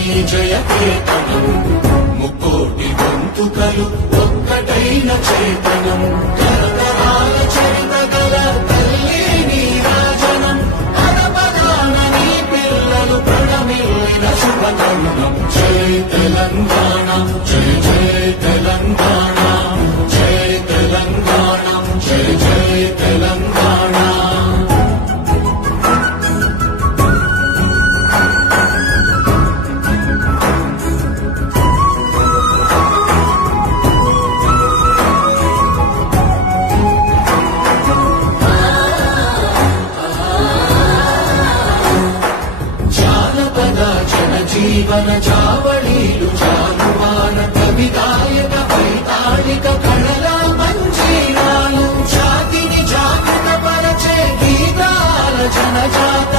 నీ జయకేతనం ముక్కోటి గొంతుకలు ఒక్కటైన చేతనం తరతరాల చరిత గల తల్లి నీ రాజనం పదపదాన నీ పిల్లలు ప్రణమిల్లిన శుభతరుణం జై తెలంగాణ జై జై తెలంగాణ జై తెలంగాణ జై జై తెలంగాణ జీవన చావళీలు జానువాన కవి గాయక వైతాళిక కళల మంజీరాలు జాతిని జాగృత పరచే గీతాల జనజాత